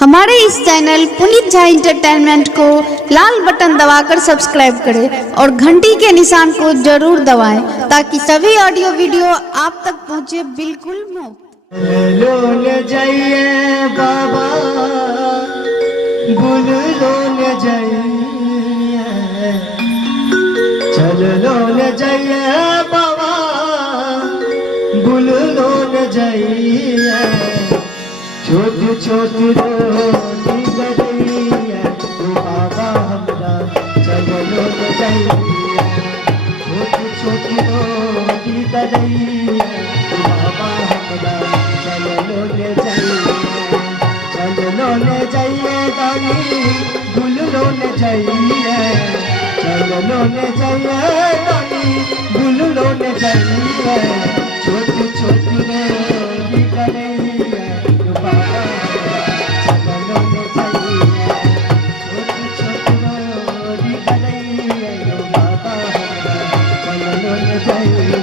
हमारे इस channel Puneet Jha entertainment को लाल button दबाकर सब्सक्राइब करें और घंटी के निशान को जरूर दबाएं ताकि सभी ऑडियो वीडियो आप तक पहुंचे बिल्कुल मुफ्त। लो जाइए बाबा बुल लो जाइए, चल लो जाइए बाबा बुल लो जाइए, छोटी छोटी रोटी गदैया बाबा हमरा चल लो जाइए, छोटी छोटी रोटी गदैया बाबा हमरा चल लो जाइए, चल लो जाइए गानी भूल लो जाइए, चल लो जाइए गानी भूल लो जाइए, छोटी छोटी रोटी गदैया बाबा चल लो जाइए, छोटी छोटी रोटी गदैया बाबा चल लो जाइए।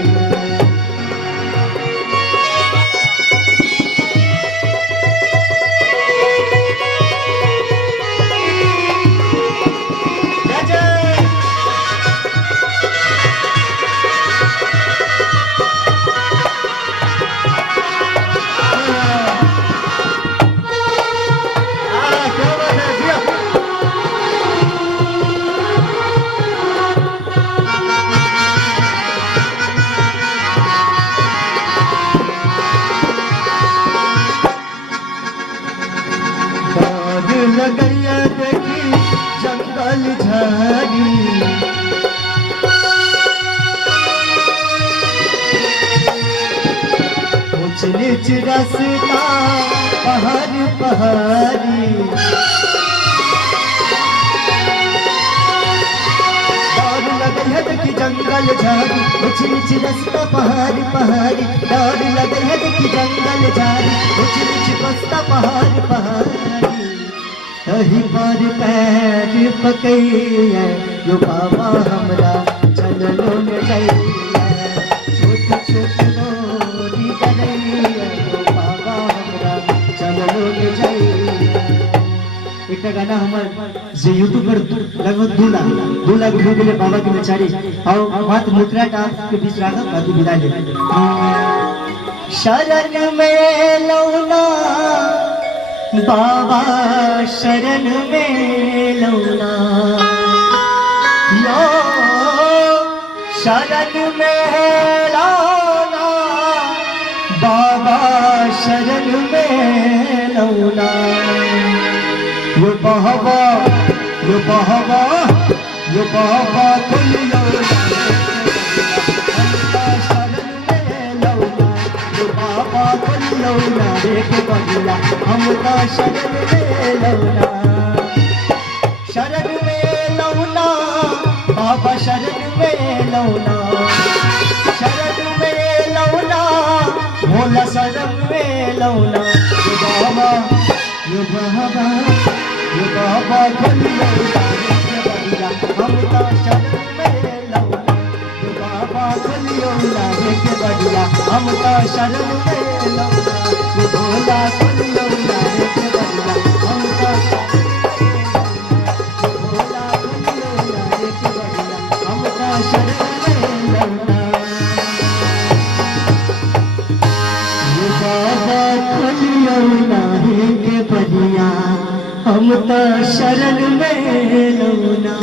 लगैया देखी जंगल झाड़ी, ऊंच नीच रास्ता पहाड़ पहाड़ी, डर लगैया देखी जंगल झाड़ी, ऊंच नीच रास्ता पहाड़ पहाड़ी, डर लगैया देखी जंगल झाड़ी, ऊंच नीच रास्ता पहाड़ पहाड़ी, कहीं पर पैर पकैया यो बाबा हमरा चल लो जाइए, छोट छोट रोटी गदैया यो बाबा हमरा चल लो जाइए। एक गाना हमार जे यूट्यूब पर लगभग 2 लाख व्यू के लिए बाबा की नचारी और मात्र मुद्रा टाप के बीच रागा बाकी विदा ले शरण में लौना बाबा शरण में लौना, यो शरण में लौना बाबा शरण में लौना, यो बाबा यो बाबा यो बाबा खुल लौना, शरण में लौना यो बाबा खुल लौना देख बदला हम तो शरण में लौना, शरण में लौना बाबा शरण में लौना, शरण में लौना भोला शरण में लौना, यो बाबा यो बाबा यो बाबा खुल लौना हम तो शरण में लौना, यो बाबा खुल लौना देख बदला हम तो शरण में लौना, यो भोला खुल लौना देख बदला हम तो भोला खुल लौना देख बदला हम तो शरण में लौना, यो बाबा खुल लौना देख बदला हम तो शरण में लौना।